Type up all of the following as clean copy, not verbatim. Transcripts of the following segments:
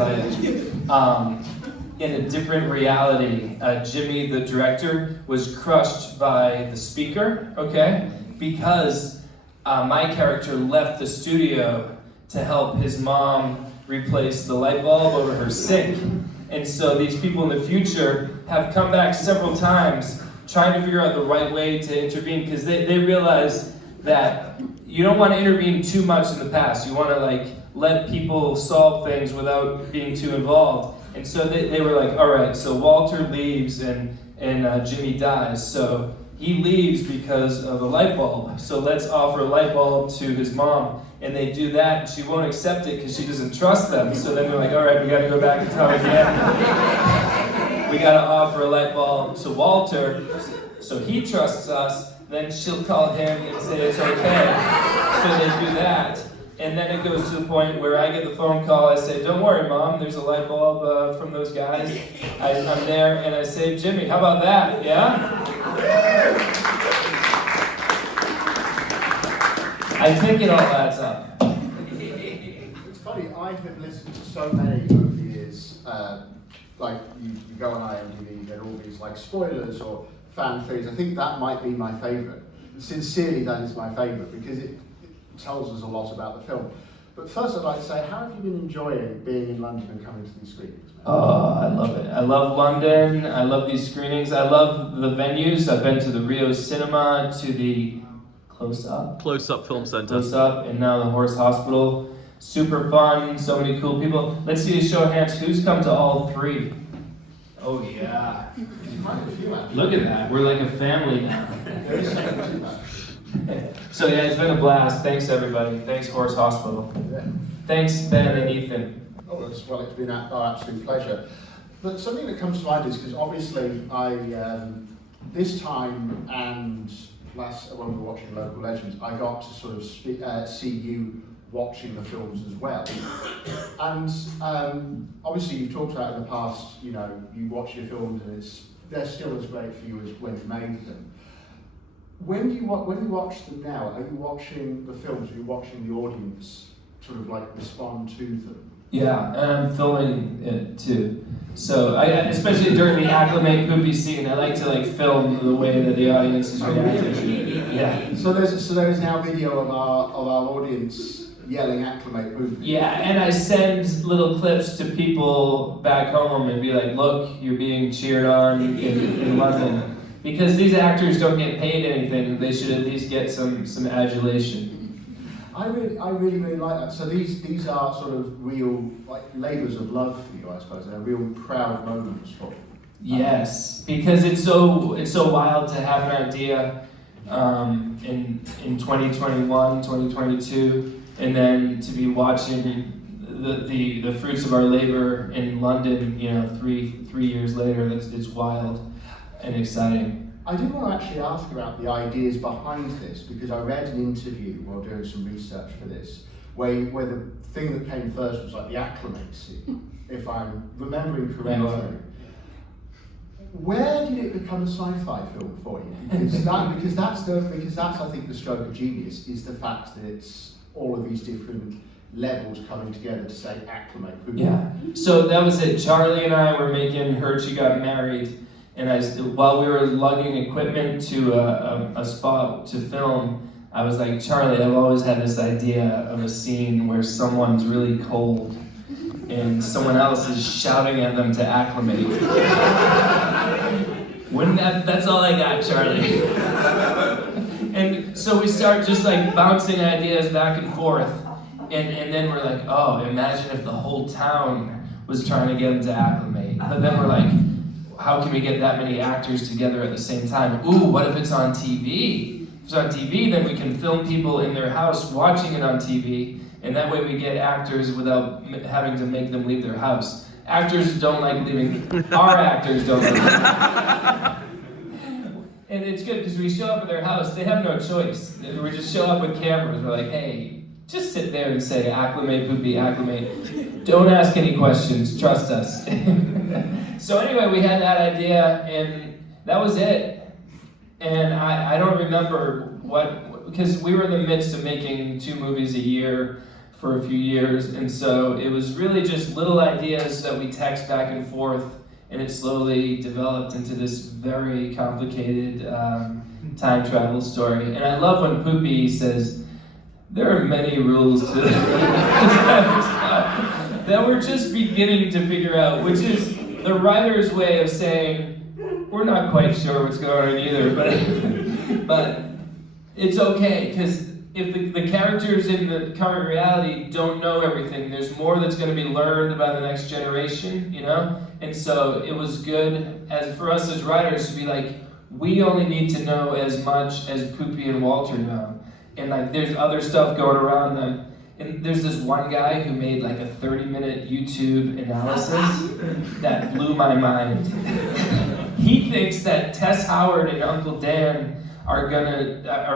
tell you. In a different reality, Jimmy, the director, was crushed by the speaker, okay? Because my character left the studio to help his mom replace the light bulb over her sink. And so these people in the future have come back several times trying to figure out the right way to intervene, because they realize that you don't want to intervene too much in the past. You want to let people solve things without being too involved. And so they were like, all right, so Walter leaves and Jimmy dies. So he leaves because of a light bulb. So let's offer a light bulb to his mom. And they do that, and she won't accept it because she doesn't trust them. So then they're like, all right, we got to go back and tell again. We got to offer a light bulb to Walter, so he trusts us. Then she'll call him and say it's okay. So they do that. And then it goes to the point where I get the phone call. I say, don't worry, Mom, there's a light bulb from those guys. I'm there, and I say, Jimmy, how about that, yeah? I think it all adds up. It's funny, I have listened to so many over the years, you go on IMDb, there are all these spoilers or fan theories. I think that might be my favourite. Sincerely, that is my favourite, because it tells us a lot about the film. But first I'd like to say, how have you been enjoying being in London and coming to these screenings? Oh, I love it. I love London. I love these screenings. I love the venues. I've been to the Rio Cinema, to the Close Up Film Center. Close Up, and now the Horse Hospital. Super fun, so many cool people. Let's see a show of hands. Who's come to all three? Oh yeah. Look at that. We're like a family now. So yeah, it's been a blast. Thanks everybody. Thanks Horse Hospital. Thanks Ben and Ethan. Oh, it's been our absolute pleasure. But something that comes to mind is, because obviously this time and last, when we were watching Local Legends, I got to sort of see you watching the films as well. And obviously you've talked about in the past, you watch your films and they're still as great for you as when you made them. When you watch them now, are you watching the films, are you watching the audience sort of respond to them? Yeah, and I'm filming it too. So I, especially during the acclimate poopy scene, I like to film the way that the audience is reacting. Yeah. So there is now video of our audience yelling acclimate poopy. Yeah, and I send little clips to people back home and be like, look, you're being cheered on in London. Because these actors don't get paid anything, they should at least get some adulation. I really like that. So these are sort of real labours of love for you, I suppose. They're real proud moments for you. Yes, because it's so wild to have an idea in 2021, 2022, and then to be watching the fruits of our labor in London, 3 years later. It's wild and exciting. I did want to actually ask about the ideas behind this, because I read an interview while doing some research for this, where the thing that came first was the acclimate scene, if I'm remembering correctly. Where did it become a sci-fi film for you? Because that's I think the stroke of genius, is the fact that it's all of these different levels coming together to say acclimate. Yeah. So that was it. Charlie and I were making Heard She Got Married. And while we were lugging equipment to a spot to film, I was like, Charlie, I've always had this idea of a scene where someone's really cold and someone else is shouting at them to acclimate. That's all I got, Charlie. And so we start just bouncing ideas back and forth. And then we're like, oh, imagine if the whole town was trying to get them to acclimate. But then we're like, how can we get that many actors together at the same time? Ooh, what if it's on TV? If it's on TV, then we can film people in their house watching it on TV, and that way we get actors without having to make them leave their house. Actors don't like leaving, our actors don't like leaving. And it's good, because we show up at their house, they have no choice. We just show up with cameras, we're like, hey, just sit there and say, acclimate, poopy, acclimate. Don't ask any questions, trust us. So anyway, we had that idea, and that was it. And I don't remember because we were in the midst of making 2 movies a year for a few years, and so it was really just little ideas that we text back and forth, and it slowly developed into this very complicated time travel story. And I love when Poopy says, there are many rules to this that we're just beginning to figure out, which is the writer's way of saying, we're not quite sure what's going on either, but it's okay, because if the characters in the current reality don't know everything, there's more that's going to be learned by the next generation, you know? And so it was good as for us as writers to be like, we only need to know as much as Poopy and Walter know. And like there's other stuff going around them. And there's this one guy who made like a 30-minute YouTube analysis that blew my mind. He thinks that Tess Howard and Uncle Dan are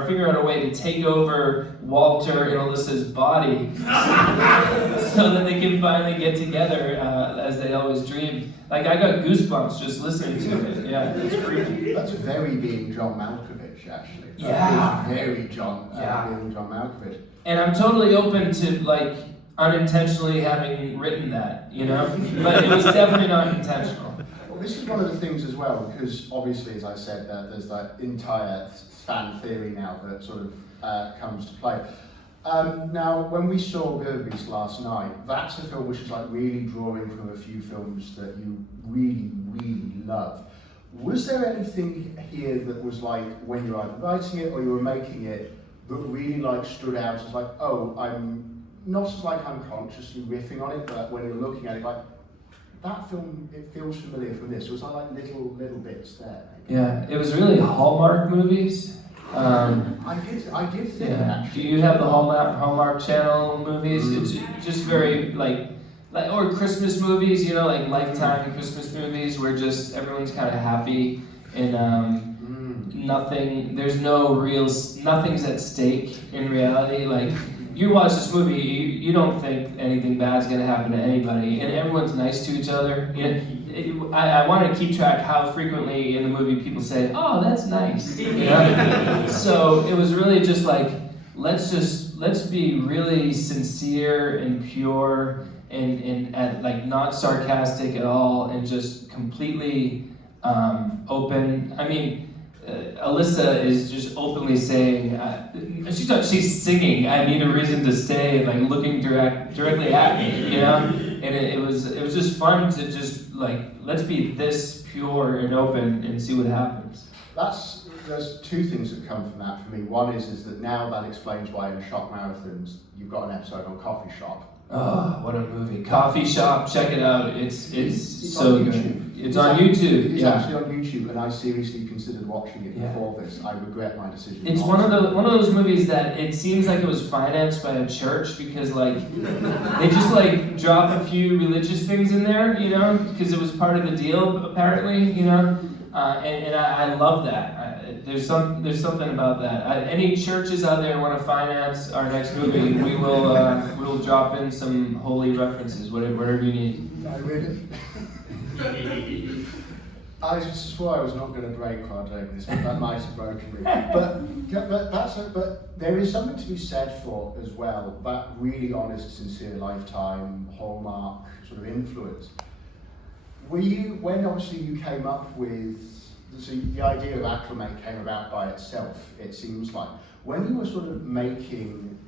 figuring out a way to take over Walter and Alyssa's body so that they can finally get together as they always dreamed. Like, I got goosebumps just listening to it. Yeah, it's freaky. That's very being John Malkovich, actually. Yeah. Very John Malkovich. And I'm totally open to, like, unintentionally having written that, you know? But it was definitely not intentional. Well, this is one of the things as well, because obviously, as I said, there's that entire fan theory now that sort of comes to play. Now, when we saw Verbies last night, that's a film which is like really drawing from a few films that you really, really love. Was there anything here that was like, when you're either writing it or you were making it, that really like stood out as like, oh, I'm not as like unconsciously riffing on it, but when you're looking at it, like, that film, it feels familiar from this. Was there like little bits there? Maybe? Yeah, it was really Hallmark movies. I did think that. Do you have the Hallmark Channel movies? It's just very like or Christmas movies, you know, like Lifetime Christmas movies where just everyone's kind of happy and nothing's at stake in reality. Like, you watch this movie, you don't think anything bad's gonna happen to anybody, and everyone's nice to each other. I want to keep track how frequently in the movie people say, "Oh, that's nice," you know? So it was really just like, let's be really sincere and pure and like not sarcastic at all, and just completely open. I mean, Alyssa is just openly saying, she's singing, "I need a reason to stay," like looking directly at me, you know? And it was just fun to just like, let's be this pure and open and see what happens. There's two things that come from that for me. One is that now that explains why in Shock Marathons you've got an episode on Coffee Shop. Oh, what a movie. Coffee Shop, check it out. It's so good. It's on YouTube. It's actually on YouTube, and I seriously considered watching it before this. I regret my decision. It's one of those movies that it seems like it was financed by a church, because like they just like drop a few religious things in there, you know, because it was part of the deal apparently, you know, and I love that. There's something about that. Any churches out there want to finance our next movie, we will drop in some holy references, whatever you need. I really. I swore I was not going to break while doing this, but that might have broken me. But there is something to be said for as well that really honest, sincere Lifetime Hallmark sort of influence. Were you, when obviously you came up with the idea of Acclimate came about by itself, it seems like, when you were sort of making,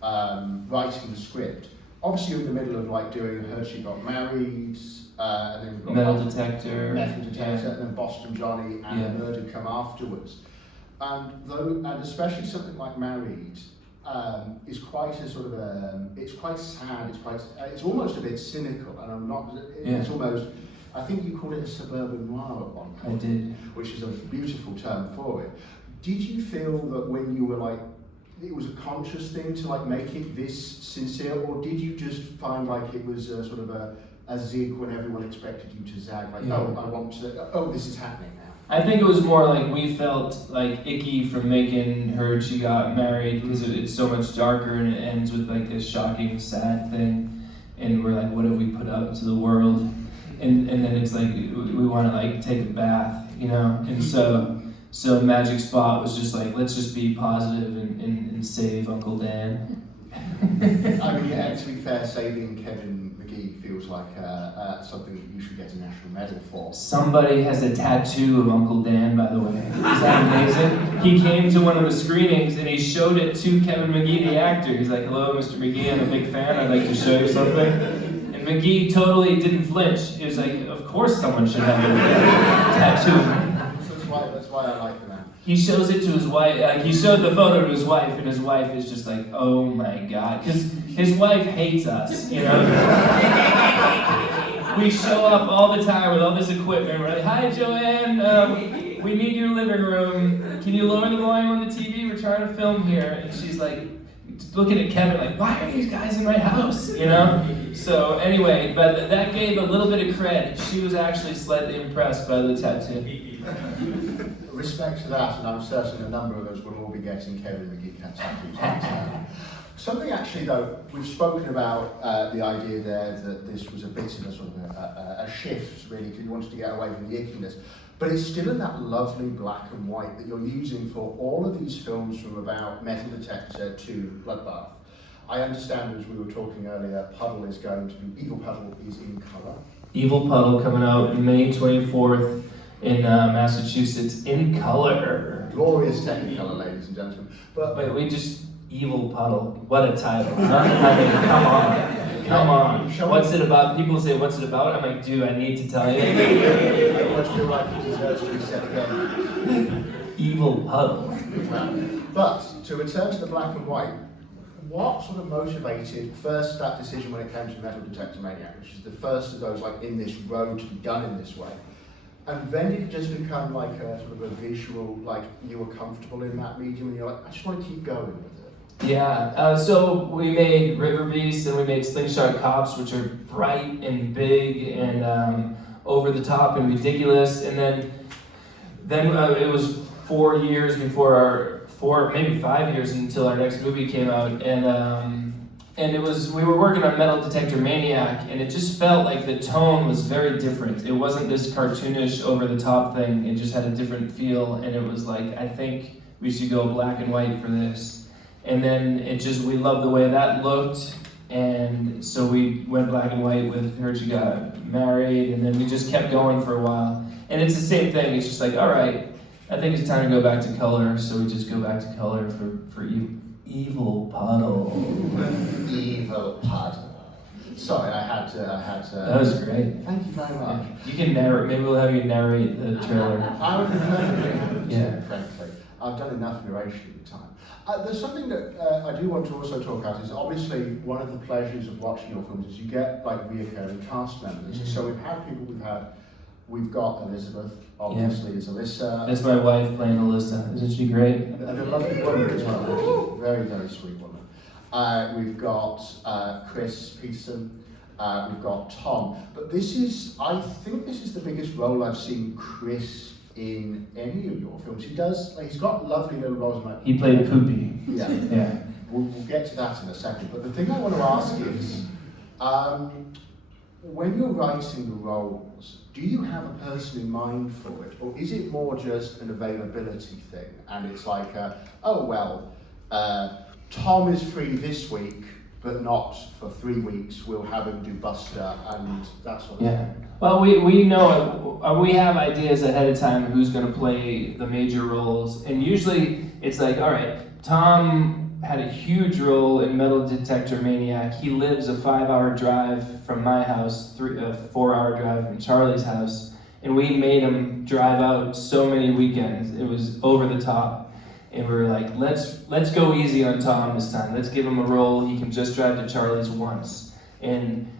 writing the script, obviously you're in the middle of like doing Heard She Got Married, and then you've got Metal Detector, and then Boston Johnny, and The Murder come afterwards. And especially something like Married is quite a sort of it's quite sad, it's almost a bit cynical, and it's almost, I think you called it a suburban noir at one point. I did. Which is a beautiful term for it. Did you feel that when you were like, it was a conscious thing to like make it this sincere, or did you just find like it was a sort of a zig when everyone expected you to zag, like, this is happening now? I think it was more like we felt like icky from making Heard She Got Married, because it's so much darker and it ends with like this shocking, sad thing, and we're like, what have we put out into the world? And then it's like we want to like take a bath, you know? And so Magic Spot was just like, let's just be positive and save Uncle Dan. I mean, to be fair, saving Kevin McGee feels like something that you should get a national medal for. Somebody has a tattoo of Uncle Dan, by the way. Is that amazing? He came to one of the screenings and he showed it to Kevin McGee, the actor. He's like, "Hello, Mr. McGee, I'm a big fan. I'd like to show you something." And McGee totally didn't flinch. He was like, "Of course someone should have a tattoo." That's why I like the man. He shows it to his wife. He showed the photo to his wife, and his wife is just like, "Oh my God," because his wife hates us, you know. We show up all the time with all this equipment. We're like, "Hi, Joanne. We need your living room. Can you lower the volume on the TV? We're trying to film here." And she's like, looking at Kevin like, "Why are these guys in my house?" You know. So anyway, but that gave a little bit of credit. She was actually slightly impressed by the tattoo. Respect to that, and I'm certain a number of us will all be getting Kevin McGee tattoos. Something actually, though, we've spoken about the idea there that this was a bit of a sort of a shift, really, because you wanted to get away from the ickiness. But it's still in that lovely black and white that you're using for all of these films from about Metal Detector to Bloodbath. I understand, as we were talking earlier, Puddle is going to be, Evil Puddle is in colour. Evil Puddle coming out May 24th in Massachusetts in color. Glorious Technicolor, ladies and gentlemen. But Wait, we just Evil Puddle. What a title, huh? I mean, come on. Come on. What's it about? People say, "What's it about?" I'm like, "Do I need to tell you?" I almost feel like it deserves to be said again. Evil Puddle. But to return to the black and white, what sort of motivated first that decision when it came to Metal Detector Maniac, which is the first of those like in this road to be done in this way? And then did it just become like a sort of a visual, like you were comfortable in that medium and you're like, I just want to keep going with it? Yeah, so we made River Beast and we made Slingshot Cops, which are bright and big and over the top and ridiculous. And then it was 4 years before maybe 5 years until our next movie came out. And it was, we were working on Metal Detector Maniac, and it just felt like the tone was very different. It wasn't this cartoonish, over-the-top thing. It just had a different feel, and it was like, I think we should go black and white for this. And then we loved the way that looked, and so we went black and white with Heard You Got Married, and then we just kept going for a while. And it's the same thing. It's just like, all right, I think it's time to go back to color, so we just go back to color for Evil Puddle. Evil Puddle. Sorry, I had to. That was great. Thank you very much. You can narrate. Maybe we'll have you narrate the trailer. I would be perfectly Yeah. frankly. I've done enough narration at the time. There's something that I do want to also talk about is obviously one of the pleasures of watching your films is you get like reoccurring cast members. Mm-hmm. So we've got Elizabeth, obviously, as Alyssa. That's my wife playing Alyssa. Isn't she great? And a lovely woman as well, actually. Very, very sweet woman. We've got Chris Peterson. We've got Tom. But I think this is the biggest role I've seen Chris in any of your films. He's got lovely little roles. He played Poopy. Yeah. Yeah. We'll get to that in a second. But the thing I want to ask is, when you're writing the roles, do you have a person in mind for it? Or is it more just an availability thing? And it's like, Tom is free this week, but not for 3 weeks. We'll have him do Buster and that sort of thing. Well, we know, we have ideas ahead of time of who's going to play the major roles. And usually it's like, all right, Tom had a huge role in Metal Detector Maniac. He lives a 5-hour drive from my house, a 4-hour drive from Charlie's house. And we made him drive out so many weekends. It was over the top. And we were like, let's go easy on Tom this time. Let's give him a role. He can just drive to Charlie's once. And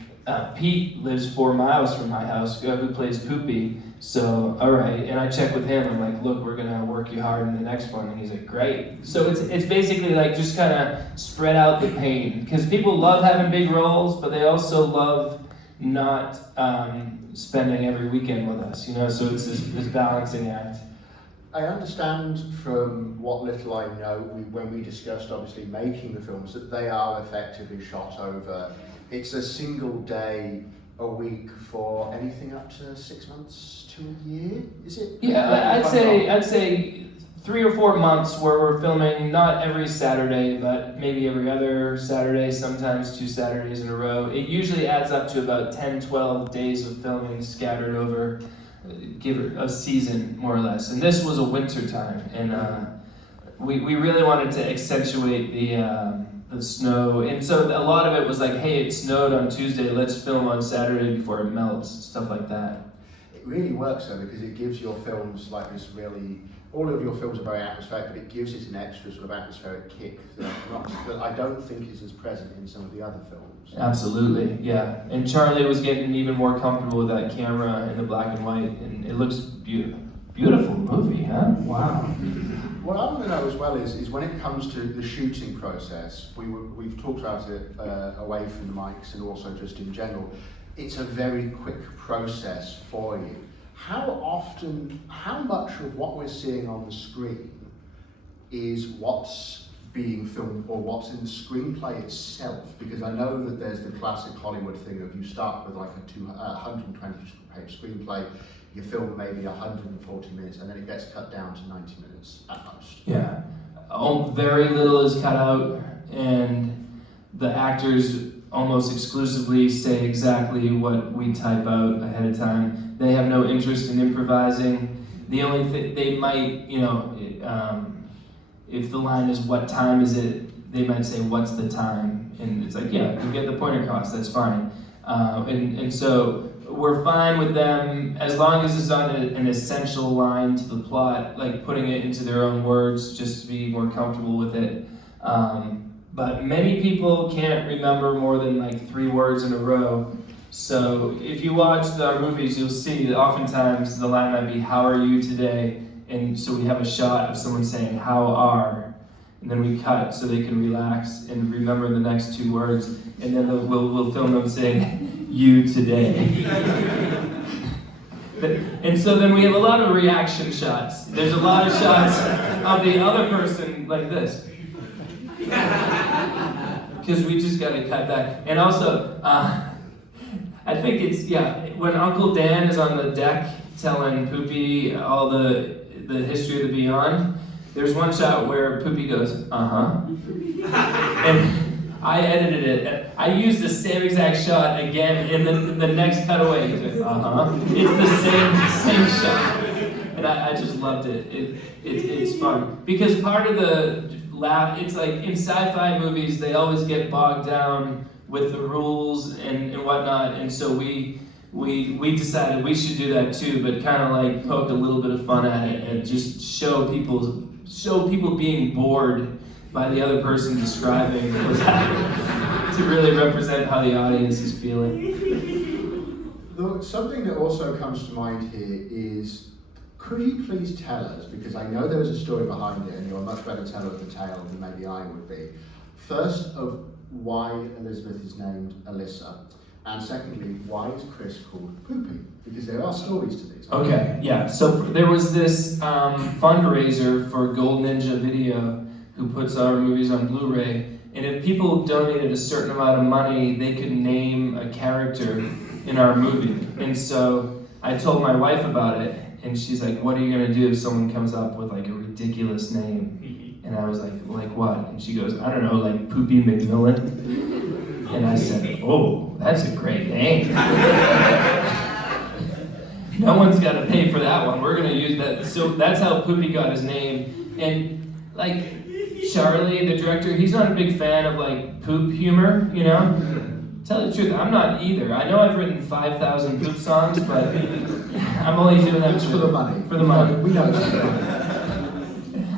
Pete lives 4 miles from my house, who plays Poopy. So, all right. And I check with him. I'm like, look, we're going to work you hard in the next one. And he's like, great. So it's basically like just kind of spread out the pain. Because people love having big roles, but they also love not spending every weekend with us, So it's this balancing act. I understand from what little I know, when we discussed obviously making the films, that they are effectively shot over. It's a single day a week for anything up to 6 months to a year. Is it? Yeah, I'd say 3 or 4 months where we're filming not every Saturday, but maybe every other Saturday, sometimes 2 Saturdays in a row. It usually adds up to about 10, 12 days of filming scattered over give it a season, more or less. And this was a winter time, and we really wanted to accentuate the snow. And so a lot of it was like, hey, it snowed on Tuesday, let's film on Saturday before it melts, stuff like that. It really works though, because it gives your films like this really, all of your films are very atmospheric, but it gives it an extra sort of atmospheric kick that I don't think is as present in some of the other films. Absolutely, yeah. And Charlie was getting even more comfortable with that camera and the black and white, and it looks beautiful movie, huh? Wow. What I want to know as well is when it comes to the shooting process, we've talked about it away from the mics and also just in general. It's a very quick process for you. How much of what we're seeing on the screen is what's being filmed or what's in the screenplay itself? Because I know that there's the classic Hollywood thing of you start with like a 120-page screenplay, you film maybe 140 minutes, and then it gets cut down to 90 minutes at most. Yeah. Very little is cut out, and the actors almost exclusively say exactly what we type out ahead of time. They have no interest in improvising. The only thing they might, if the line is "what time is it," they might say "what's the time," and it's like, yeah, you get the point across. That's fine. And so we're fine with them as long as it's not an essential line to the plot, like putting it into their own words, just to be more comfortable with it. But many people can't remember more than like 3 words in a row. So if you watch our movies, you'll see that oftentimes the line might be, "How are you today?" And so we have a shot of someone saying, "How are?" And then we cut so they can relax and remember the next 2 words. And then we'll film them saying, "You today." And so then we have a lot of reaction shots. There's a lot of shots of the other person like this. Because we just got to cut back. And also, I think it's, when Uncle Dan is on the deck telling Poopy all the history of the Beyond, there's one shot where Poopy goes, "Uh-huh." And I edited it. I used the same exact shot again in the next cutaway. He's like, "Uh-huh." It's the same shot. And I just loved it. It's fun. Because part of the laugh, it's like in sci-fi movies, they always get bogged down with the rules and whatnot. And so we decided we should do that too, but kind of like poke a little bit of fun at it and just show people being bored by the other person describing what's happening to really represent how the audience is feeling. Something that also comes to mind here is, could you please tell us, because I know there was a story behind it and you're a much better teller of the tale than maybe I would be, first of why Elizabeth is named Alyssa, and secondly, why is Chris called Poopy? Because there are stories to these. Okay, yeah. So there was this fundraiser for Gold Ninja Video, who puts our movies on Blu-ray, and if people donated a certain amount of money, they could name a character in our movie. And so I told my wife about it, and she's like, "What are you gonna do if someone comes up with like a ridiculous name?" And I was like what? And she goes, "I don't know, like Poopy McMillan." And I said, "Oh, that's a great name." No one's got to pay for that one. We're gonna use that. So that's how Poopy got his name. And like Charlie, the director, he's not a big fan of like poop humor, you know? Tell you the truth, I'm not either. I know I've written 5,000 poop songs, but I'm only doing that for the money. For the money. We know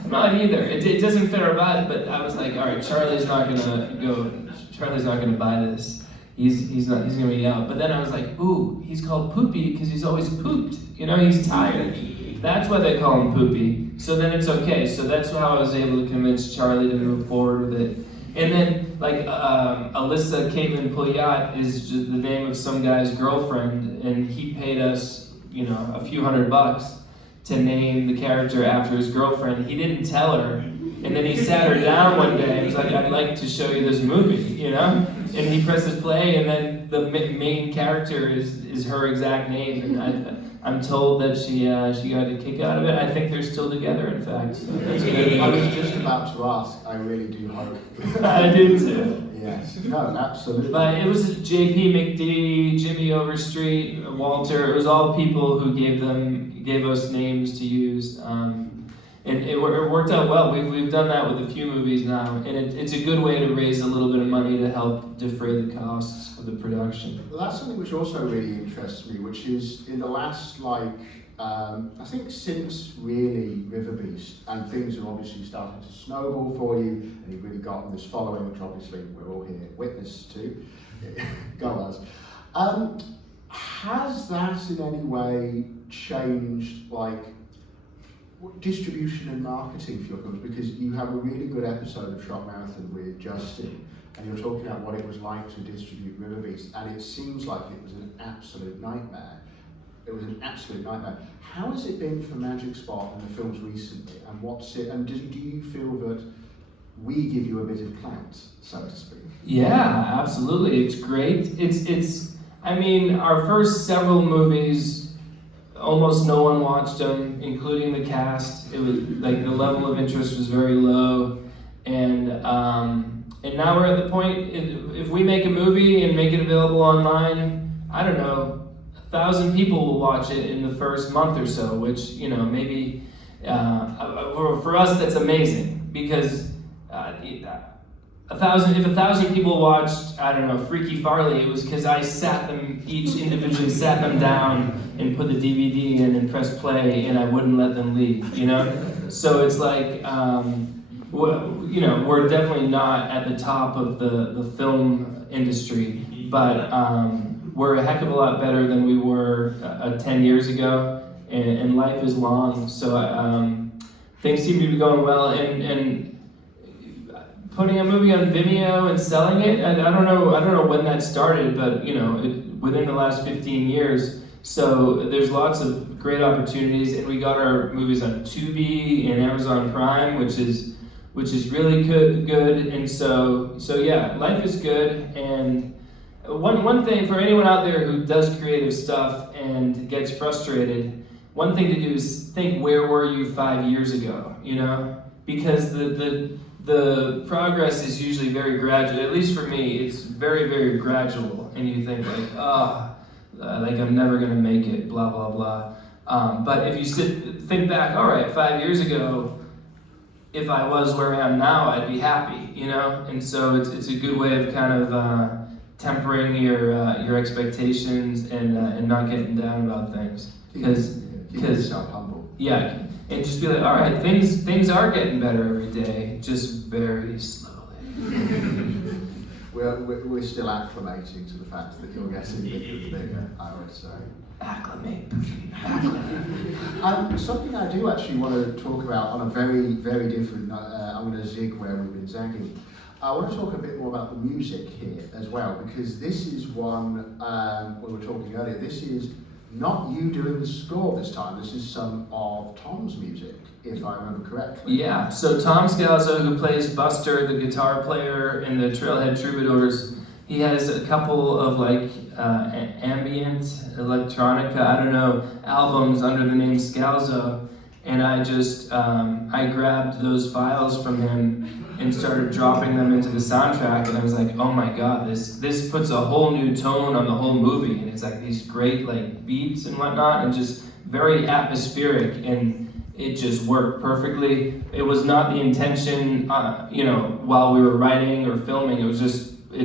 I'm not either. It doesn't fit our vibe, but I was like, all right, Charlie's not gonna buy this. He's gonna be out. But then I was like, ooh, he's called Poopy because he's always pooped. You know, he's tired. That's why they call him Poopy. So then it's okay. So that's how I was able to convince Charlie to move forward with it. And then, like, Alyssa Caitlin Pouliot is just the name of some guy's girlfriend, and he paid us, a few $100 to name the character after his girlfriend. He didn't tell her, and then he sat her down one day and was like, "I'd like to show you this movie," and he presses play, and then the main character is her exact name, and I'm told that she got a kick out of it. I think they're still together, in fact. So that's good. I was just about to ask. I really do hope. I do too. Yes. No, absolutely. But it was J.P. McD, Jimmy Overstreet, Walter. It was all people who gave us names to use. And it worked out well. We've done that with a few movies now, and it's a good way to raise a little bit of money to help defray the costs of the production. Well, that's something which also really interests me, which is in the last, I think since really River Beast, and things have obviously started to snowball for you, and you've really gotten this following, which obviously we're all here witness to. Go us. Has that in any way changed, distribution and marketing for your films? Because you have a really good episode of Shot Marathon with Justin, and you're talking about what it was like to distribute River Beast, and it seems like it was an absolute nightmare. It was an absolute nightmare. How has it been for Magic Spot and the films recently, and what's it? And do you feel that we give you a bit of clout, so to speak? Yeah, absolutely. It's great. It's. I mean, our first several movies, almost no one watched them, including the cast. It was like the level of interest was very low, and now we're at the point. If we make a movie and make it available online, I don't know, 1,000 people will watch it in the first month or so. Which maybe for us that's amazing, because if 1,000 people watched, I don't know, Freaky Farley, it was because I each individually sat them down and put the DVD in and pressed play, and I wouldn't let them leave, So it's like, we're definitely not at the top of the film industry, but we're a heck of a lot better than we were 10 years ago, and life is long, so things seem to be going well, and putting a movie on Vimeo and selling it, I don't know when that started, but within the last 15 years. So there's lots of great opportunities, and we got our movies on Tubi and Amazon Prime, which is really good. And so yeah, life is good. And one thing for anyone out there who does creative stuff and gets frustrated, one thing to do is think, where were you 5 years ago? Because the progress is usually very gradual. At least for me, it's very, very gradual. And you think like I'm never gonna make it, blah, blah, blah. But if you think back, all right, 5 years ago, if I was where I am now, I'd be happy, And so it's a good way of kind of tempering your expectations and not getting down about things. Because yourself humble. Yeah. And just be like, all right, things are getting better every day, just very slowly. We're still acclimating to the fact that you're getting bigger, I would say. Acclimate. Something I do actually want to talk about on a very, very different, I'm going to zig where we've been zagging. I want to talk a bit more about the music here as well, because this is one, we were talking earlier, this is not you doing the score this time, this is some of Tom's music, if I remember correctly. Yeah, so Tom Scalzo, who plays Buster, the guitar player in the Trailhead Troubadours, he has a couple of ambient electronica, albums under the name Scalzo, and I grabbed those files from him and started dropping them into the soundtrack, and I was like, oh my god, this puts a whole new tone on the whole movie, and it's like these great beats and whatnot, and just very atmospheric, and it just worked perfectly. It was not the intention, while we were writing or filming, it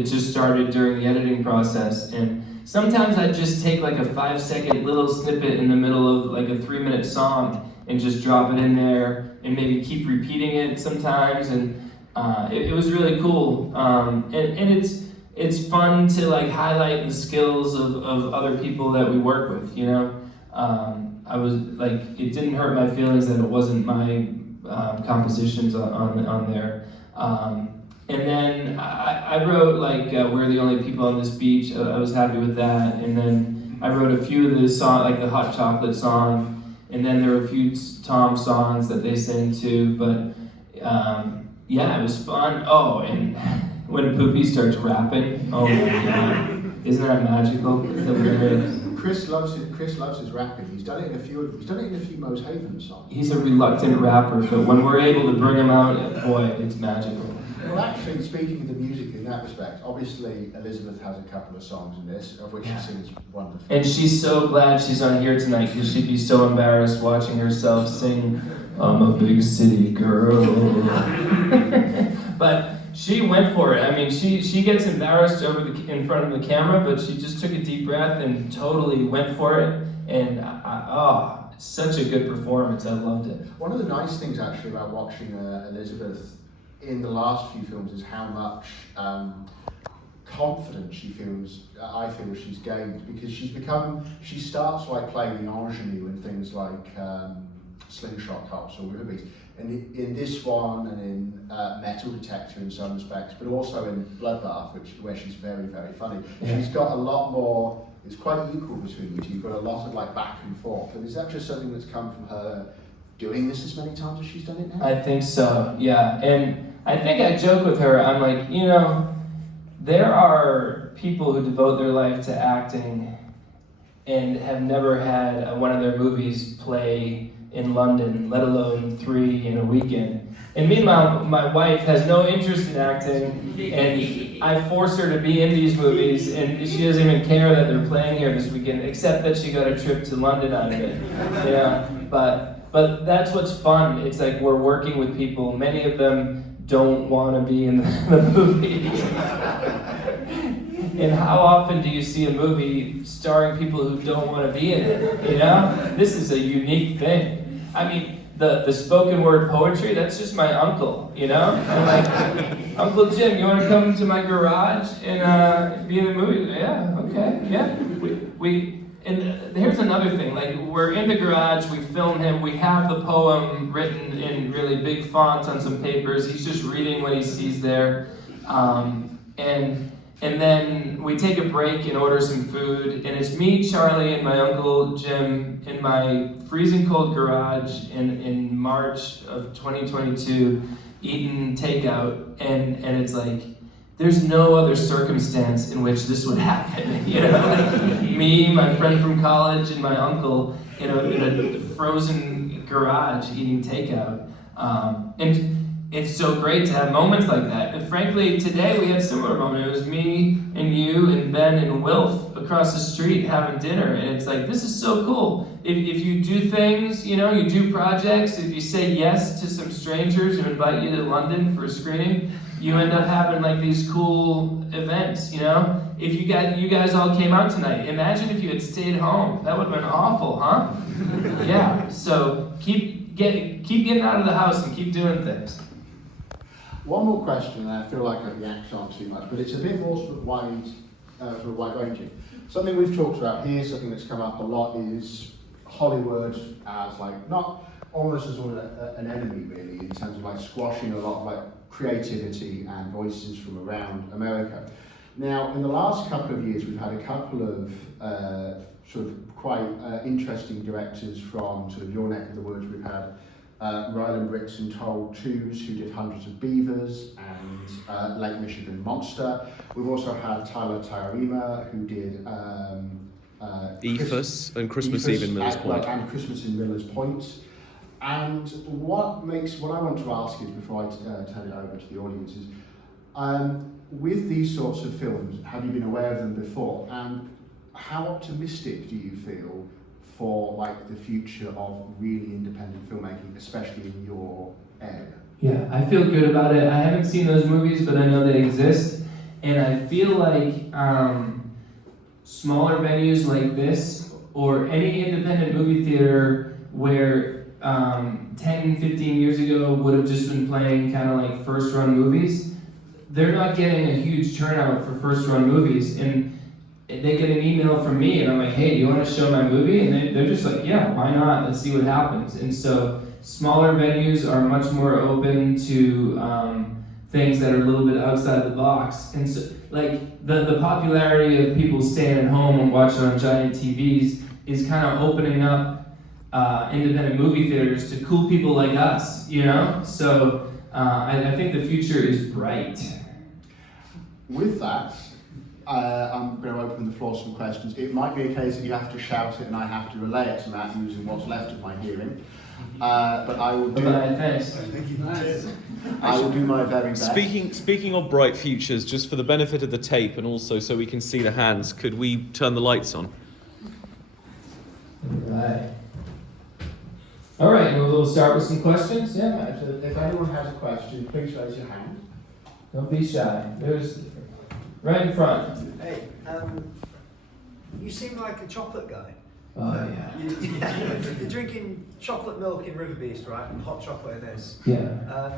just started during the editing process, and sometimes I'd just take a 5-second little snippet in the middle of a 3-minute song and just drop it in there, and maybe keep repeating it sometimes, and it was really cool, and it's fun to highlight the skills of other people that we work with. I was it didn't hurt my feelings that it wasn't my compositions on there. And then I wrote We're the Only People on This Beach. I was happy with that. And then I wrote a few of the songs, the Hot Chocolate song, and then there were a few Tom songs that they sang too. But yeah, it was fun. Oh, and when Poopy starts rapping. Oh my god. Isn't that magical? That we heard? Chris loves his rapping. He's done it in a few Most Haven songs. He's a reluctant rapper, but when we're able to bring him out, boy, it's magical. Well, actually, speaking of the music in that respect, obviously Elizabeth has a couple of songs in this, of which she sings wonderfully. And she's so glad she's on here tonight because she'd be so embarrassed watching herself sing, "I'm a big city girl." But she went for it. I mean, she gets embarrassed in front of the camera, but she just took a deep breath and totally went for it. And such a good performance. I loved it. One of the nice things actually about watching Elizabeth in the last few films is how much confidence I feel she's gained, because she starts like playing the ingenue in things like Slingshot Cops or River Beast. And in this one and in Metal Detector in some respects, but also in Bloodbath, where she's very, very funny. Yeah. She's got a lot more, it's quite equal between you two. You've got a lot of like back and forth. And is that just something that's come from her doing this as many times as she's done it now? I think so, yeah. And I think I joke with her, I'm like, there are people who devote their life to acting and have never had one of their movies play in London, let alone 3 in a weekend. And meanwhile, my wife has no interest in acting, and I force her to be in these movies, and she doesn't even care that they're playing here this weekend, except that she got a trip to London out of it. Yeah, but that's what's fun. It's like we're working with people. Many of them don't want to be in the movie. And how often do you see a movie starring people who don't want to be in it? This is a unique thing. I mean, the spoken word poetry, that's just my uncle, I'm like, "Uncle Jim, you want to come to my garage and be in the movie?" "Yeah, okay, yeah." And here's another thing, like we're in the garage, we film him, we have the poem written in really big font on some papers, he's just reading what he sees there. And then we take a break and order some food, and it's me, Charlie, and my Uncle Jim in my freezing cold garage in March of 2022, eating takeout, and it's like, there's no other circumstance in which this would happen, like me, my friend from college, and my uncle in a frozen garage eating takeout. And it's so great to have moments like that. And frankly, today we had a similar moment. It was me and you and Ben and Wilf across the street having dinner. And it's like, this is so cool. If you do things, you do projects, if you say yes to some strangers who invite you to London for a screening, you end up having like these cool events, If you guys all came out tonight, imagine if you had stayed home. That would have been awful, huh? Yeah, so keep getting out of the house and keep doing things. One more question, and I feel like I've yacked on too much, but it's a bit more sort of wide-ranging. Something we've talked about here, something that's come up a lot, is Hollywood as like not almost as an enemy really, in terms of like squashing a lot of like creativity and voices from around America. Now, in the last couple of years, we've had a couple of sort of quite interesting directors from sort of your neck of the woods. We've had Ryland Briggs and Toll Twos, who did Hundreds of Beavers and Lake Michigan Monster. We've also had Tyler Taorima, who did Ethos and Christmas Eve in Miller's Point. And Christmas in Miller's Point. And what I want to ask is, before I turn it over to the audience, is with these sorts of films, have you been aware of them before? And how optimistic do you feel for like the future of really independent filmmaking, especially in your area? Yeah, I feel good about it. I haven't seen those movies, but I know they exist. And I feel like smaller venues like this, or any independent movie theater where 10, 15 years ago would have just been playing kind of like first-run movies, they're not getting a huge turnout for first-run movies. And they get an email from me, and I'm like, "Hey, do you want to show my movie?" And they're just like, "Yeah, why not? Let's see what happens." And so smaller venues are much more open to things that are a little bit outside the box. And so, like, the popularity of people staying at home and watching on giant TVs is kind of opening up independent movie theaters to cool people like us, So I think the future is bright. with that, I'm going to open the floor to some questions. It might be a case that you have to shout it and I have to relay it to Matt using what's left of my hearing. But I will do. Thanks. I will do my very best. Speaking of bright futures, just for the benefit of the tape and also so we can see the hands, could we turn the lights on? All right, we'll start with some questions. Yeah, If anyone has a question, please raise your hand. don't be shy. There's right in front. Hey, you seem like a chocolate guy. Oh yeah. You're drinking chocolate milk in River Beast, right? And hot chocolate in this. Yeah.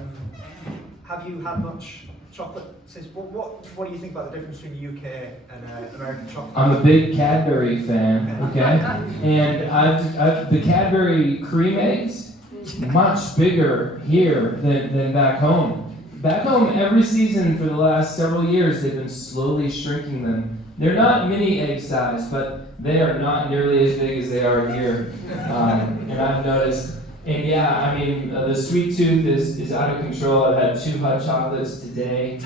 Have you had much chocolate since? What do you think about the difference between UK and American chocolate? I'm a big Cadbury fan. Okay, and I've the Cadbury cream eggs much bigger here than back home. Back home, every season for the last several years, they've been slowly shrinking them. They're not mini egg size, but they are not nearly as big as they are here. And I've noticed, and yeah, I mean, the sweet tooth is out of control. I've had 2 hot chocolates today.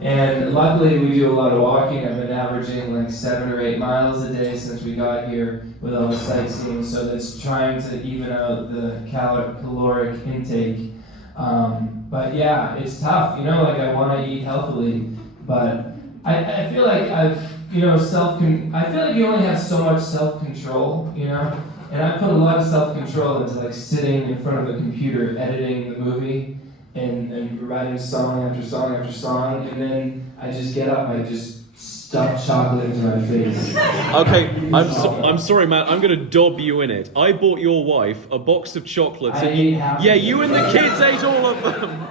And luckily, we do a lot of walking. I've been averaging like 7 or 8 miles a day since we got here with all the sightseeing. So that's trying to even out the caloric intake. But yeah, it's tough. You know, like I want to eat healthily, but I feel like I've, you know, I feel like you only have so much self-control, you know? And I put a lot of self-control into like sitting in front of the computer, editing the movie, and writing song after song after song, and then I just get up, I just stuff chocolate into my face. Okay, I'm sorry, Matt. I'm going to dob you in it. I bought your wife a box of chocolates. Yeah, you and the kids ate all of them.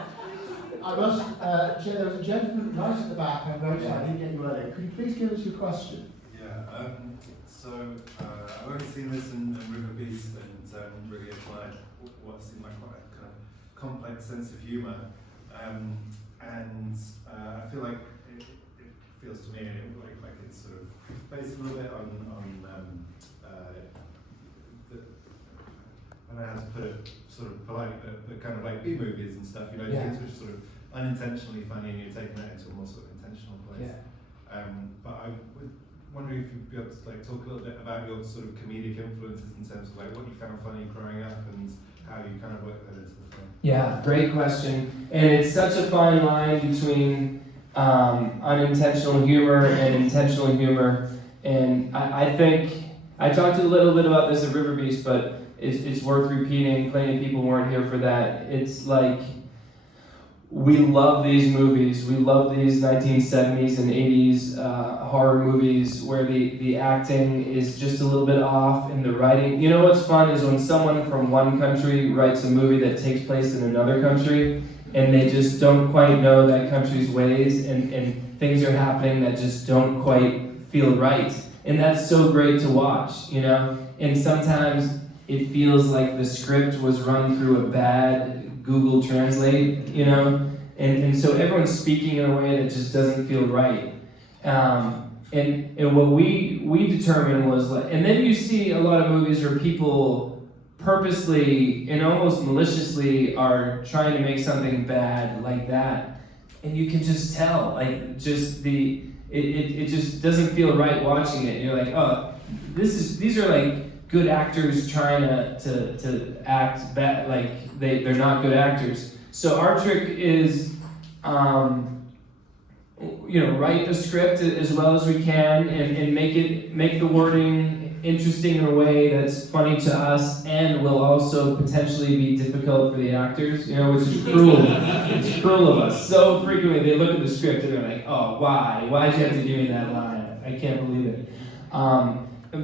I must, there was a gentleman right at the back, I didn't get you earlier. Could you please give us your question? Yeah, I've only seen this in River Beast and really applied what seemed like quite a kind of complex sense of humour. I feel like it feels to me like it's sort of based a little bit on I don't know how to put it sort of politely, but kind of like B movies and stuff, you know, things which are sort of unintentionally funny and you're taking that into a more sort of intentional place. Yeah. But I would wonder if you'd be able to like talk a little bit about your sort of comedic influences in terms of like what you found funny growing up and how you kind of work that into the film. Yeah, great question. And it's such a fine line between unintentional humor and intentional humor. And I think, I talked a little bit about this at River Beast, but it's worth repeating. Plenty of people weren't here for that. It's like, we love these movies. We love these 1970s and 80s horror movies where the acting is just a little bit off and the writing. You know what's fun is when someone from one country writes a movie that takes place in another country and they just don't quite know that country's ways and things are happening that just don't quite feel right. And that's so great to watch, you know? And sometimes it feels like the script was run through a bad Google Translate, you know? And so everyone's speaking in a way that just doesn't feel right. And what we determined was, like, and then you see a lot of movies where people purposely and almost maliciously are trying to make something bad like that. And you can just tell, like, just it just doesn't feel right watching it. You're like, oh, these are like good actors trying to act bad, like they're not good actors. So our trick is, write a script as well as we can and make the wording interesting in a way that's funny to us and will also potentially be difficult for the actors, which is cruel. It's cruel of us. So frequently they look at the script and they're like, oh, why? Why'd you have to give me that line? I can't believe it.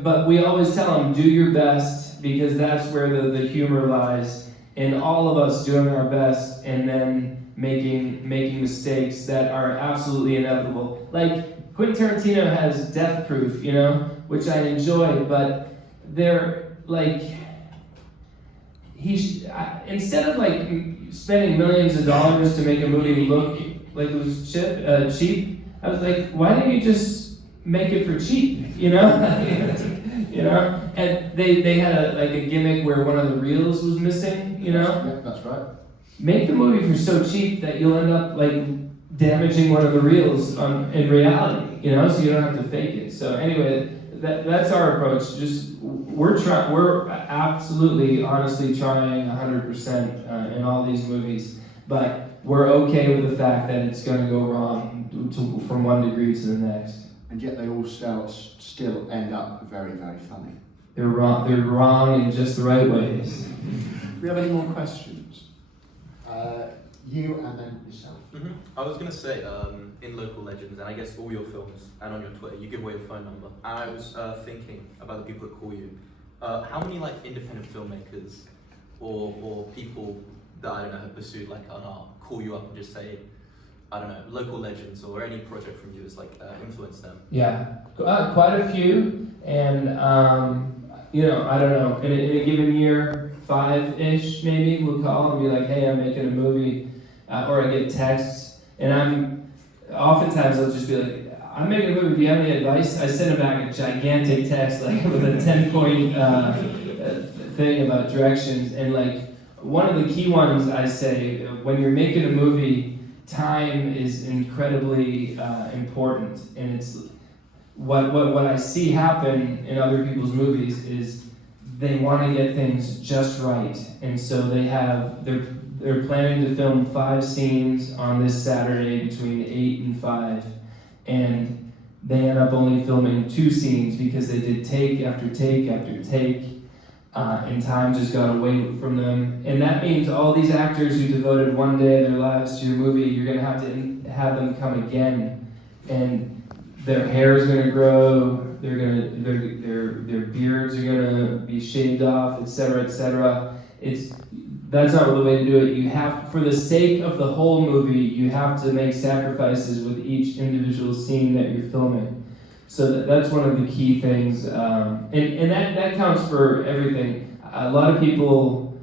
But we always tell them, do your best, because that's where the humor lies. In all of us doing our best and then making mistakes that are absolutely inevitable. Like, Quentin Tarantino has Death Proof, which I enjoy, but they're like, instead of like spending millions of dollars to make a movie look like it was cheap, I was like, why didn't you just make it for cheap, And they had a gimmick where one of the reels was missing, Yeah, that's right. Make the movie for so cheap that you'll end up like damaging one of the reels in reality, you know, so you don't have to fake it. So anyway, that's our approach. Just we're absolutely, honestly trying 100% in all these movies, but we're okay with the fact that it's going to go wrong from one degree to the next. And yet they all still end up very, very funny. They're wrong in just the right ways. Do we have any more questions? You and then yourself. I was going to say, in Local Legends, and I guess all your films and on your Twitter, you give away your phone number. And I was thinking about the people that call you. How many like independent filmmakers or people that I don't know have pursued like an art call you up and just say, I don't know, Local Legends or any project from you has like influenced them? Yeah, quite a few, and you know, I don't know, in a given year, 5-ish maybe, we'll call and be like, hey, I'm making a movie, or I get texts, and oftentimes I'll just be like, I'm making a movie, do you have any advice? I send them back a gigantic text, like with a 10-point thing about directions, and like, one of the key ones I say, when you're making a movie, time is incredibly important, and it's what I see happen in other people's movies is they want to get things just right, and so they're planning to film 5 scenes on this Saturday between 8 and 5, and they end up only filming 2 scenes because they did take after take after take. And time just got away from them. And that means all these actors who devoted one day of their lives to your movie, you're gonna have to have them come again. And their hair is gonna grow, their beards are gonna be shaved off, etc., etc. That's not the way to do it. You have, for the sake of the whole movie, you have to make sacrifices with each individual scene that you're filming. So that's one of the key things, and that counts for everything. A lot of people,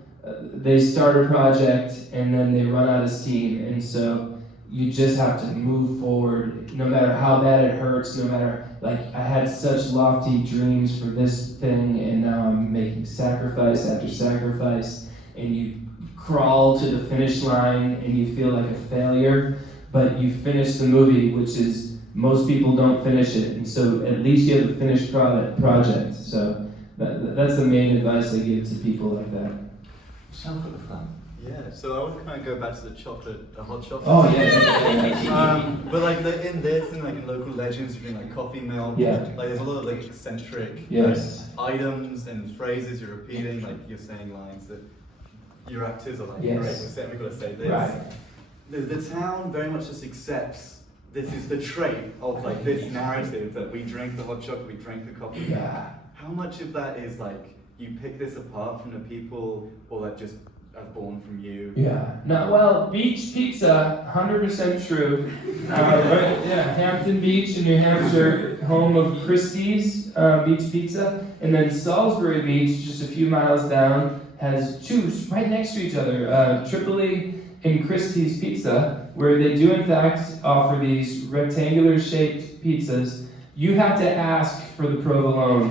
they start a project and then they run out of steam, and so you just have to move forward, no matter how bad it hurts, no matter, like, I had such lofty dreams for this thing, and now I'm making sacrifice after sacrifice, and you crawl to the finish line and you feel like a failure, but you finish the movie, which is, most people don't finish it, and so at least you have a finished project. So that's the main advice I give to people like that. Self at the front. Yeah, so I would kind of go back to the hot chocolate. Oh yeah. But like in this and like in Local Legends, you're doing like coffee milk. Yeah. Like there's a lot of like eccentric Yes. items and phrases you're repeating. Like you're saying lines that your actors are like, Yes. great, we've got to say this. Right. The town very much just accepts this is the trait of like this narrative that we drink the hot chocolate, we drink the coffee. Yeah. How much of that is like you pick this apart from the people, or that just are born from you? Yeah. No. Well, beach pizza, 100% true. Right. Yeah. Hampton Beach in New Hampshire, home of Christie's Beach Pizza, and then Salisbury Beach, just a few miles down, has 2 right next to each other. Tripoli and Christie's Pizza, where they do in fact offer these rectangular shaped pizzas. You have to ask for the provolone.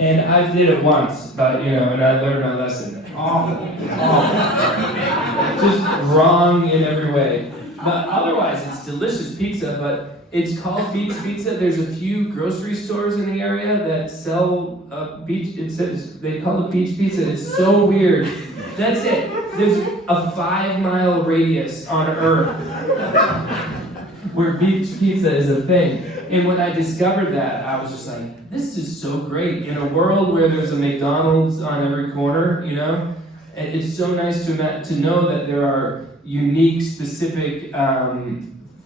And I did it once, but and I learned my lesson. Awful. Just wrong in every way. But otherwise, it's delicious pizza, but it's called beach pizza. There's a few grocery stores in the area that sell beach, they call it beach pizza. It's so weird. That's it. There's a 5-mile radius on Earth where beach pizza is a thing. And when I discovered that, I was just like, this is so great. In a world where there's a McDonald's on every corner, and it's so nice to know that there are unique, specific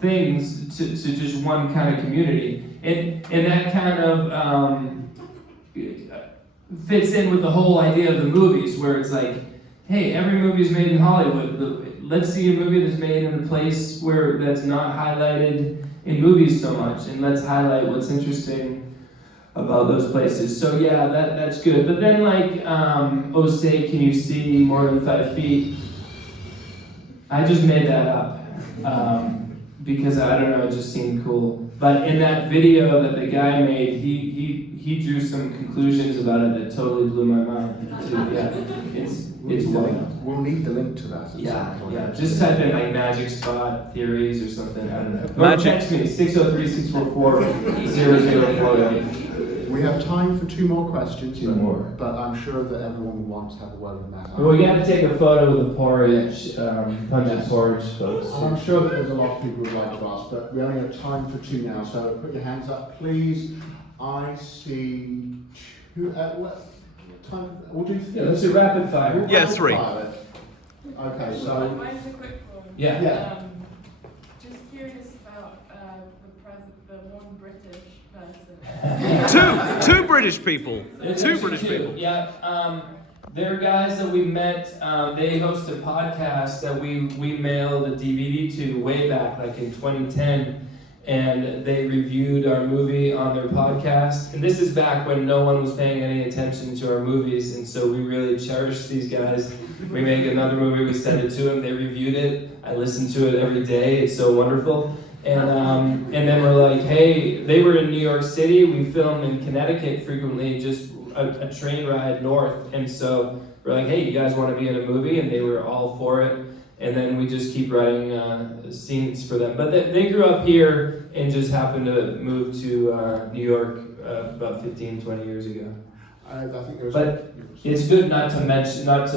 things to just one kind of community. And that kind of fits in with the whole idea of the movies, where it's like, hey, every movie is made in Hollywood. Let's see a movie that's made in a place where that's not highlighted in movies so much, and let's highlight what's interesting about those places. So yeah, that's good. But then like, oh say, can you see more than 5 feet? I just made that up because I don't know, it just seemed cool. But in that video that the guy made, he drew some conclusions about it that totally blew my mind. Too. Yeah, it's wild. We'll need the link to that. At Yeah, some point. yeah. Just type in like magic spot theories or something. I don't know. Magic. Or text me 603-644-0040. We have time for 2 more questions. Two more. But I'm sure that everyone will want to have a word of mouth. Well, we got to take a photo with the porridge, pungent porridge folks. And I'm sure that there's a lot of people who would like to ask, but we only have time for 2 now, so put your hands up, please. I see 2. What time? We'll do 3. Yeah, let's do rapid fire. Yeah, 3. Okay, so. Mine's a quick one. Yeah. Yeah. Just curious about the one British person. Two British people. Two British people. Yeah. They're guys that we met. They host a podcast that we mailed a DVD to way back, like in 2010. And they reviewed our movie on their podcast. And this is back when no one was paying any attention to our movies. And so we really cherished these guys. We make another movie, we send it to them, they reviewed it. I listen to it every day, it's so wonderful. And then we're like, hey, they were in New York City, we film in Connecticut frequently, just a train ride north. And so we're like, hey, you guys want to be in a movie? And they were all for it. And then we just keep writing scenes for them. But they grew up here and just happened to move to New York about 15, 20 years ago. I think there was. But it's good not to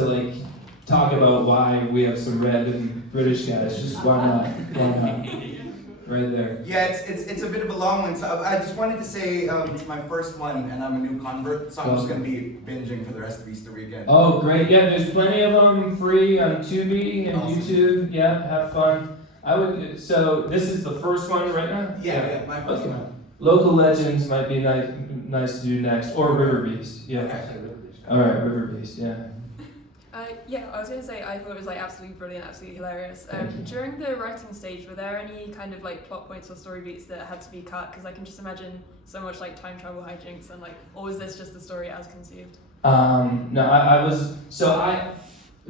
like talk about why we have some red and British guys. Just why not? Right there. Yeah, it's a bit of a long one. So I just wanted to say it's my first one, and I'm a new convert, so I'm just gonna be binging for the rest of Easter weekend. Oh, great! Yeah, there's plenty of them free on Tubi and Awesome. YouTube. Yeah, have fun. I would. So this is the first one right now. Yeah, my first Okay. one. Local Legends might be nice to do next, or River Beast. Yeah. Okay. All right, River Beast. Yeah. Yeah, I was going to say I thought it was like absolutely brilliant, absolutely hilarious. Thank you. During the writing stage, were there any kind of like plot points or story beats that had to be cut? Because I can just imagine so much like time travel hijinks and like, or was this just the story as conceived? No,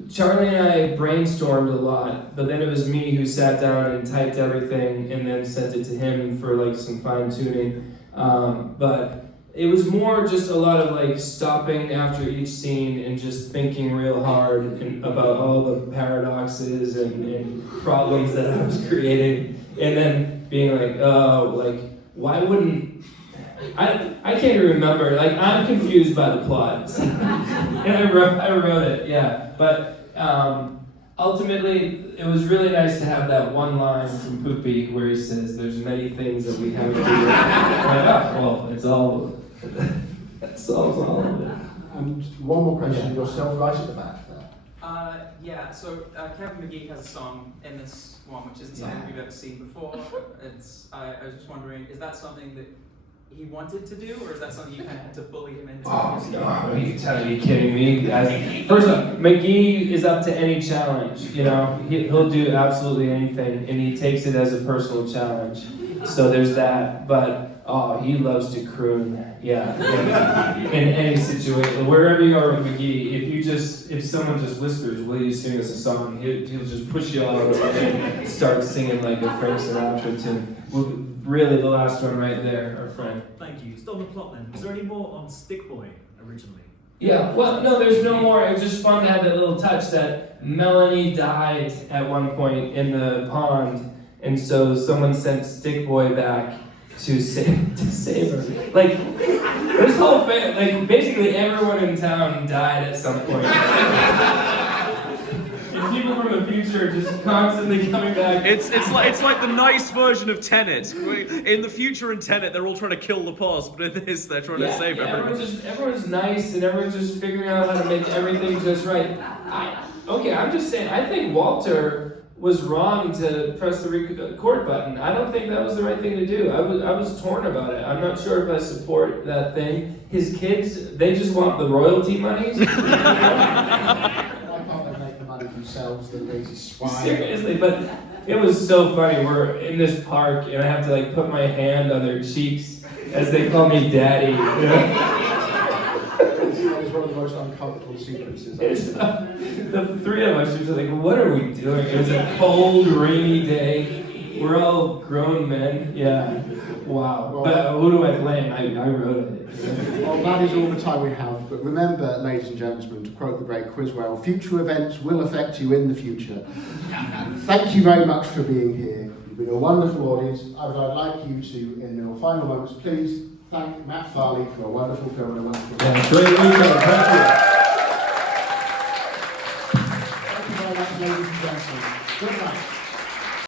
Charlie and I brainstormed a lot, but then it was me who sat down and typed everything and then sent it to him for like some fine tuning. But it was more just a lot of like stopping after each scene and just thinking real hard about all the paradoxes and problems that I was creating, and then being like, oh, like why wouldn't I can't even remember. Like I'm confused by the plot, and I wrote it. Yeah, but ultimately it was really nice to have that one line from Poopy where he says, "There's many things that we haven't figured out." Like, oh, well, it's all. That solves all of it. And one more question, yourself right at the back there. Yeah, so Kevin McGee has a song in this one which isn't something we've ever seen before. I was just wondering, is that something that he wanted to do, or is that something you kind of had to bully him into? Oh, no, are you kidding me? First of all, McGee is up to any challenge, you know? He'll do absolutely anything, and he takes it as a personal challenge. So there's that, but he loves to croon, yeah. In any situation, wherever you are with McGee, if someone just whispers, "Will you sing us a song?" He'll just push you all over and start singing like a Frank Sinatra tune. Really, the last one right there, our friend. Thank you. Still on the plot then. Was there any more on Stick Boy originally? Yeah, well, no, there's no more. It was just fun to have that little touch that Melanie died at one point in the pond, and so someone sent Stick Boy back to save her. Like, this whole like, basically everyone in town died at some point. And people from the future are just constantly coming back. It's like the nice version of Tenet. In the future in Tenet, they're all trying to kill the past, but in this, they're trying to save everyone. Everyone's nice, and everyone's just figuring out how to make everything just right. I'm just saying, I think Walter was wrong to press the record button. I don't think that was the right thing to do. I was torn about it. I'm not sure if I support that thing. His kids, they just want the royalty monies. Why can't they make the money themselves, the lazy swine? Seriously, but it was so funny. We're in this park, and I have to like put my hand on their cheeks as they call me daddy. You know? That was one of the most uncomfortable sequences. The three of us were just like, what are we doing? It was a cold, rainy day. We're all grown men. Yeah. Wow. Well, But who do I blame? I wrote it. Well, that is all the time we have. But remember, ladies and gentlemen, to quote the great Quizwell, future events will affect you in the future. Thank you very much for being here. You've been a wonderful audience. I would like you to, in your final moments, please thank Matt Farley for a wonderful film and a wonderful Yeah, great weekend. Thank you. Thank you very much, ladies and gentlemen. Good night.